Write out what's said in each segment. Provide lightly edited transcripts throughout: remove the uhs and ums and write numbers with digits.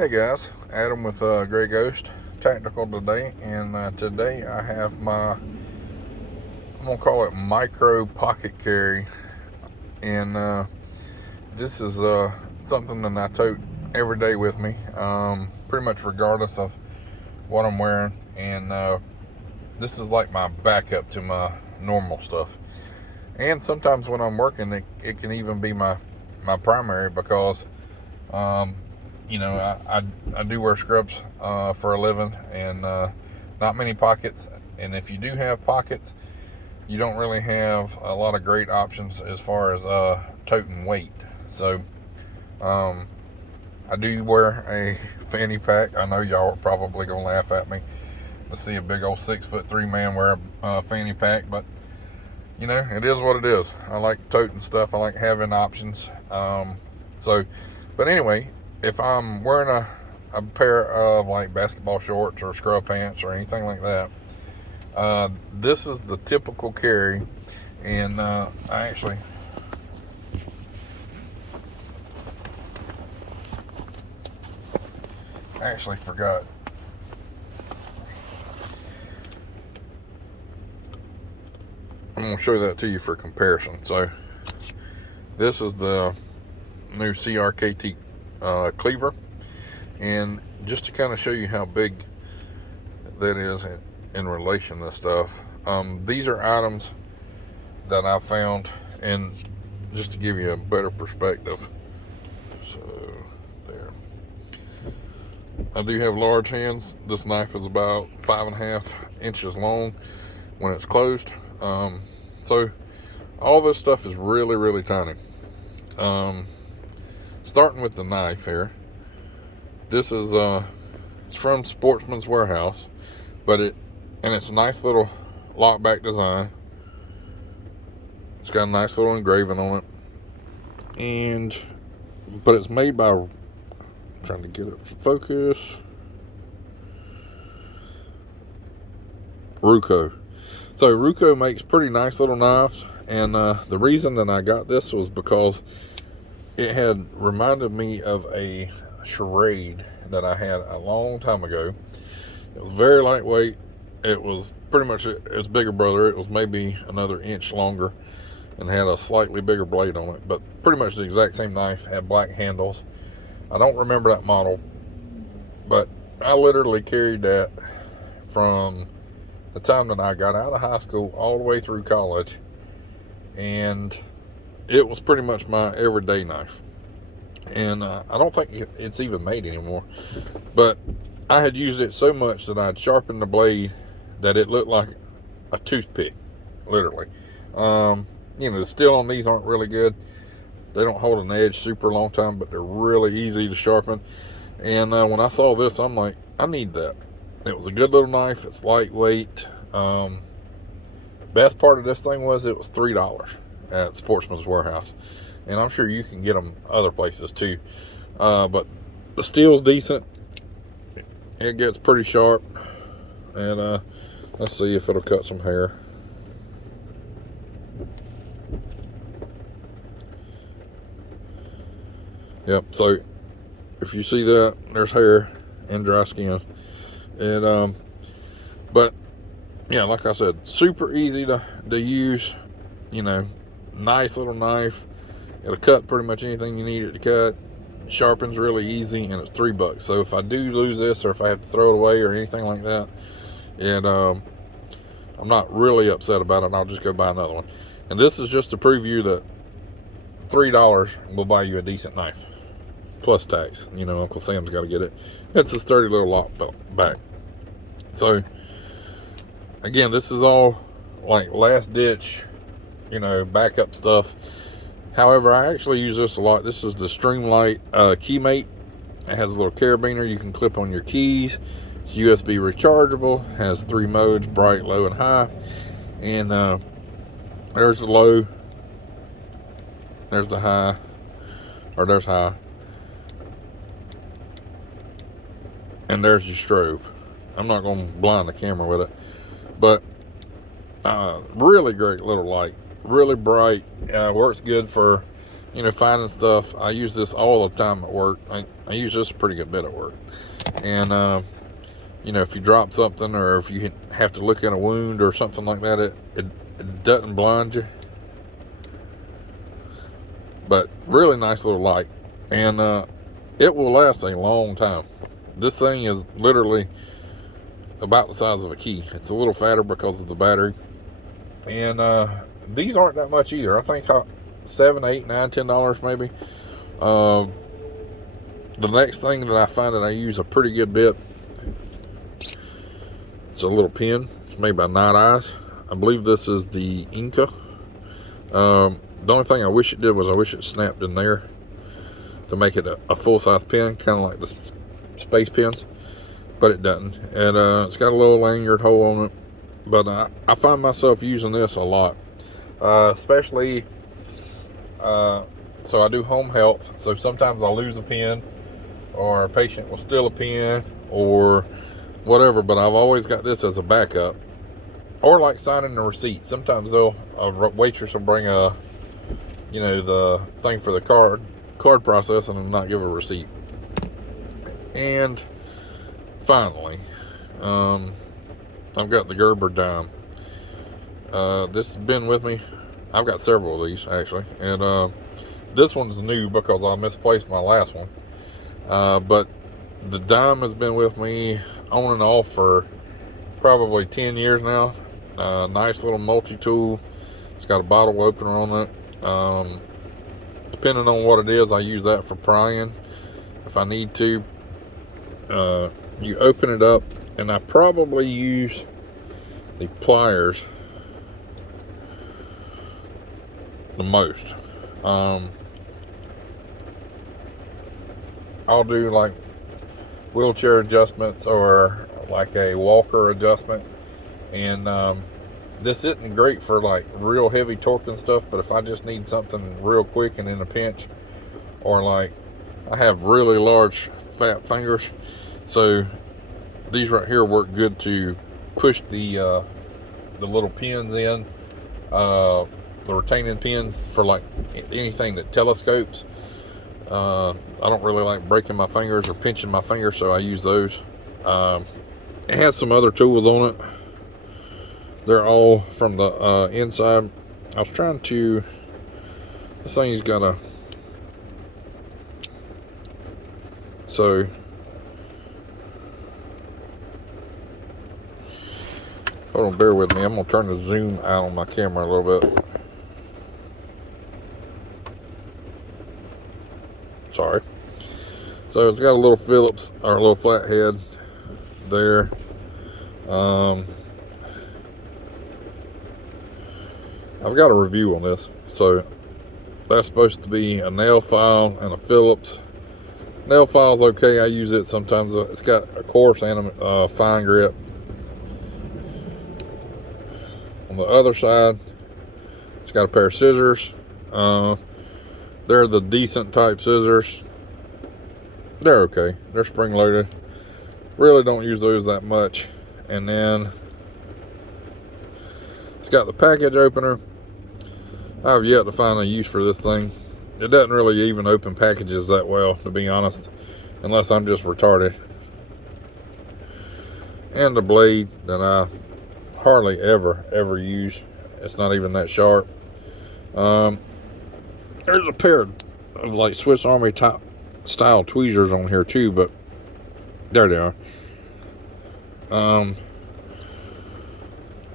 Hey guys, Adam with Gray Ghost Tactical today, and today I have I'm gonna call it micro pocket carry, and this is something that I tote every day with me, pretty much regardless of what I'm wearing, and this is like my backup to my normal stuff. And sometimes when I'm working, it can even be my primary because I do wear scrubs for a living, and not many pockets. And if you do have pockets, you don't really have a lot of great options as far as toting weight. So I do wear a fanny pack. I know y'all are probably gonna laugh at me to see a big old 6'3" man wear a fanny pack, but it is what it is. I like toting stuff. I like having options. But anyway, if I'm wearing a pair of like basketball shorts or scrub pants or anything like that, this is the typical carry. And I actually forgot. I'm going to show that to you for comparison. So this is the new CRKT cleaver, and just to kind of show you how big that is in relation to stuff, these are items that I found, and just to give you a better perspective, so there, I do have large hands. This knife is about 5.5 inches long when it's closed, so all this stuff is really, really tiny. Starting with the knife here, this is it's from Sportsman's Warehouse, but it's a nice little lockback design. It's got a nice little engraving on it, but it's made by, I'm trying to get it to focus, Ruco. So Ruco makes pretty nice little knives, and the reason that I got this was because it had reminded me of a charade that I had a long time ago. It was very lightweight. It was pretty much its bigger brother. It was maybe another inch longer and had a slightly bigger blade on it, but pretty much the exact same knife. Had black handles. I don't remember that model, but I literally carried that from the time that I got out of high school all the way through college, and it was pretty much my everyday knife. And I don't think it's even made anymore, but I had used it so much that I'd sharpened the blade that it looked like a toothpick, literally. The steel on these aren't really good. They don't hold an edge super long time, but they're really easy to sharpen. And when I saw this, I'm like, I need that. It was a good little knife. It's lightweight. Best part of this thing was it was $3 at Sportsman's Warehouse, and I'm sure you can get them other places too, but the steel's decent. It gets pretty sharp, and let's see if it'll cut some hair. Yep, so if you see that, there's hair and dry skin, and but yeah, like I said, super easy to use. Nice little knife. It'll cut pretty much anything you need it to cut. Sharpens really easy, and it's $3. So if I do lose this, or if I have to throw it away or anything like that, and I'm not really upset about it, I'll just go buy another one. And this is just to prove you that $3 will buy you a decent knife, plus tax. Uncle Sam's got to get it. It's a sturdy little lock back. So again, this is all like last ditch, backup stuff. However, I actually use this a lot. This is the Streamlight Keymate. It has a little carabiner you can clip on your keys. It's USB rechargeable. Has 3 modes: bright, low, and high. And there's the low. There's the high. Or there's high. And there's your strobe. I'm not going to blind the camera with it. But really great little light. Really bright. Works good for you know, finding stuff. I use this all the time at work. I use this a pretty good bit at work. And, you know, if you drop something or if you have to look at a wound or something like that, it doesn't blind you. But really nice little light. And it will last a long time. This thing is literally about the size of a key. It's a little fatter because of the battery. And these aren't that much either. I think $7, $8, $9, $10 maybe. The next thing that I find that I use a pretty good bit, it's a little pen. It's made by Night Eyes. I believe this is the Inca. The only thing I wish it did was I wish it snapped in there to make it a full-size pen, kind of like the space pens, but it doesn't. And it's got a little lanyard hole on it. But I find myself using this a lot, especially, so I do home health, so sometimes I'll lose a pen, or a patient will steal a pen, or whatever, but I've always got this as a backup. Or like signing a receipt. Sometimes a waitress will bring a, you know, the thing for the card processing and not give a receipt. And finally, I've got the Gerber Dime. This has been with me. I've got several of these actually, and this one's new because I misplaced my last one. But the Dime has been with me on and off for probably 10 years now. Nice little multi-tool. It's got a bottle opener on it. Depending on what it is, I use that for prying if I need to. You open it up, and I probably use the pliers the most. I'll do like wheelchair adjustments or like a walker adjustment, and this isn't great for like real heavy torque and stuff, but if I just need something real quick and in a pinch, or like I have really large fat fingers, so these right here work good to push the little pins in, the retaining pins for like anything that telescopes. I don't really like breaking my fingers or pinching my fingers, so I use those. It has some other tools on it. They're all from the inside. I was trying to, this thing's got a, so hold on, bear with me. I'm gonna turn the zoom out on my camera a little bit. Sorry. So it's got a little Phillips, or a little flathead there. I've got a review on this. So that's supposed to be a nail file and a Phillips. Nail file's okay. I use it sometimes. It's got a coarse and a fine grip. On the other side, it's got a pair of scissors. They're the decent type scissors. They're okay. They're spring loaded. Really don't use those that much. And then it's got the package opener. I've yet to find a use for this thing. It doesn't really even open packages that well, to be honest, unless I'm just retarded. And the blade that I hardly ever use. It's not even that sharp. There's a pair of like Swiss Army type style tweezers on here too, but there they are.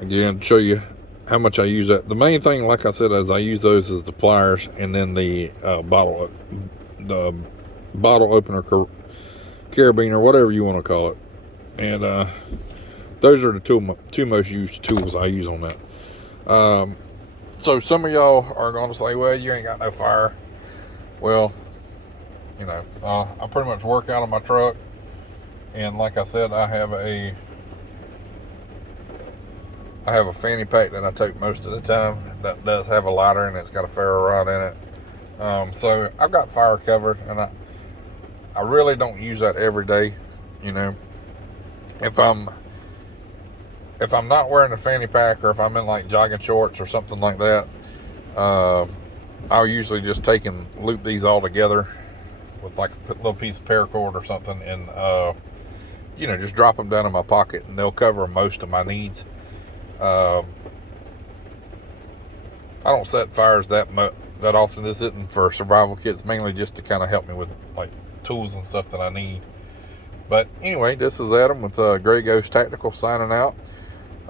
Again, to show you how much I use that. The main thing, like I said, is I use those as the pliers, and then the bottle opener, carabiner, whatever you want to call it. And those are the two most used tools I use on that. So some of y'all are going to say, well, you ain't got no fire. Well, you know, I pretty much work out of my truck, and like I said, I have a fanny pack that I take most of the time that does have a lighter, and it's got a ferro rod in it. So I've got fire covered, and I really don't use that every day. You know, if I'm not wearing a fanny pack, or if I'm in like jogging shorts or something like that, I'll usually just take and loop these all together with like a little piece of paracord or something, and you know, just drop them down in my pocket, and they'll cover most of my needs. I don't set fires that often. This isn't for survival kits, mainly just to kind of help me with like tools and stuff that I need. But anyway, this is Adam with Gray Ghost Tactical signing out.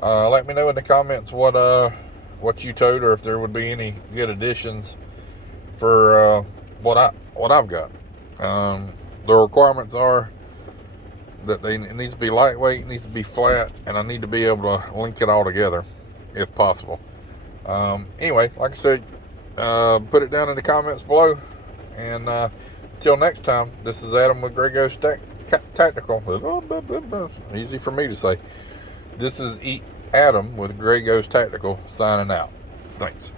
Let me know in the comments what you towed, or if there would be any good additions for what I've got. The requirements are that it needs to be lightweight, it needs to be flat, and I need to be able to link it all together if possible. Anyway, like I said, put it down in the comments below, and until next time, this is Adam with Gray Ghost Tactical. Easy for me to say. This is Adam with Gray Ghost Tactical signing out. Thanks.